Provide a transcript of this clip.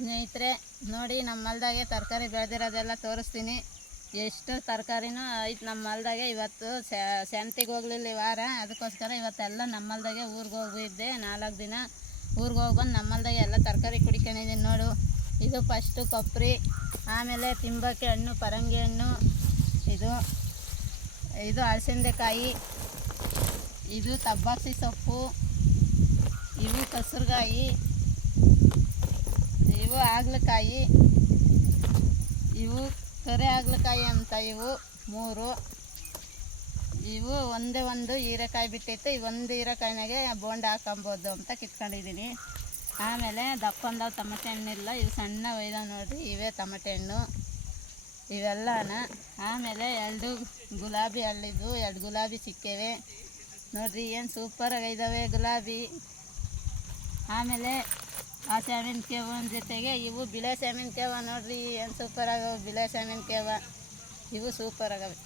ಸ್ನೇಹಿತರೆ ನೋಡಿ, ನಮ್ಮ ಹೊಲ್ದಾಗೆ ತರಕಾರಿ ಬೆಳೆದಿರೋದೆಲ್ಲ ತೋರಿಸ್ತೀನಿ. ಎಷ್ಟು ತರಕಾರಿನೂ ಐತೆ ನಮ್ಮ ಹೊಲ್ದಾಗೆ. ಇವತ್ತು ಸಂತೆಗೆ ಹೋಗ್ಲಿಲ್ಲ ಈ ವಾರ, ಅದಕ್ಕೋಸ್ಕರ ಇವತ್ತೆಲ್ಲ ನಮ್ಮ ಹೊಲ್ದಾಗೆ ಊರಿಗೆ ಹೋಗಿದ್ದೆ. 4 ದಿನ ಊರಿಗೆ ಹೋಗ್ಬಂದು ನಮ್ಮ ಹೊಲ್ದಾಗೆ ಎಲ್ಲ ತರಕಾರಿ ಕುಡಿಕೊಂಡಿದ್ದೀನಿ ನೋಡು. ಇದು ಫಸ್ಟು ಕೊಬ್ಬರಿ, ಆಮೇಲೆ ತಿಂಬಕ್ಕೆ ಹಣ್ಣು, ಪರಂಗಿ ಹಣ್ಣು, ಇದು ಅಳಸಂದೆಕಾಯಿ, ಇದು ತಬ್ಬಾಕ್ಸಿ ಸೊಪ್ಪು, ಇವು ಕಸೂರ್ಗಾಯಿ, ಇವು ಹಾಗಲಕಾಯಿ, ಇವು ಕರೆ ಹಾಗಲಕಾಯಿ ಅಂತ, ಇವು 3. ಇವು ಒಂದೇ ಒಂದು ಹೀರೆಕಾಯಿ ಬಿಟ್ಟಿತ್ತು. ಈ ಒಂದು ಹೀರೆಕಾಯಿನಾಗೆ ಬೋಂಡ ಹಾಕೊಬೋದು ಅಂತ ಕಿತ್ಕೊಂಡಿದ್ದೀನಿ. ಆಮೇಲೆ ದಪ್ಪಂದವು ಟಮಟೆ ಹಣ್ಣಿಲ್ಲ, ಇವು ಸಣ್ಣ ಒಯ್ದಾವ ನೋಡಿರಿ, ಇವೇ ಟಮಟೆ ಹಣ್ಣು ಇವೆಲ್ಲನ. ಆಮೇಲೆ 2 ಗುಲಾಬಿ ಹಳ್ಳಿದ್ದು 2 ಗುಲಾಬಿ ಸಿಕ್ಕೇವೆ ನೋಡಿರಿ, ಏನು ಸೂಪರಾಗಿದ್ದಾವೆ ಗುಲಾಬಿ. ಆಮೇಲೆ ಆ ಸೇವಂತಿಗೆ ಜೊತೆಗೆ ಇವು ಬಿಳೆ ಸೇವಂತಿಗೆ ನೋಡಿರಿ, ಏನು ಸೂಪರಾಗವೆ ಬಿಳೆ ಸೇವಂತಿಗೆ, ಇವು ಸೂಪರಾಗವೆ.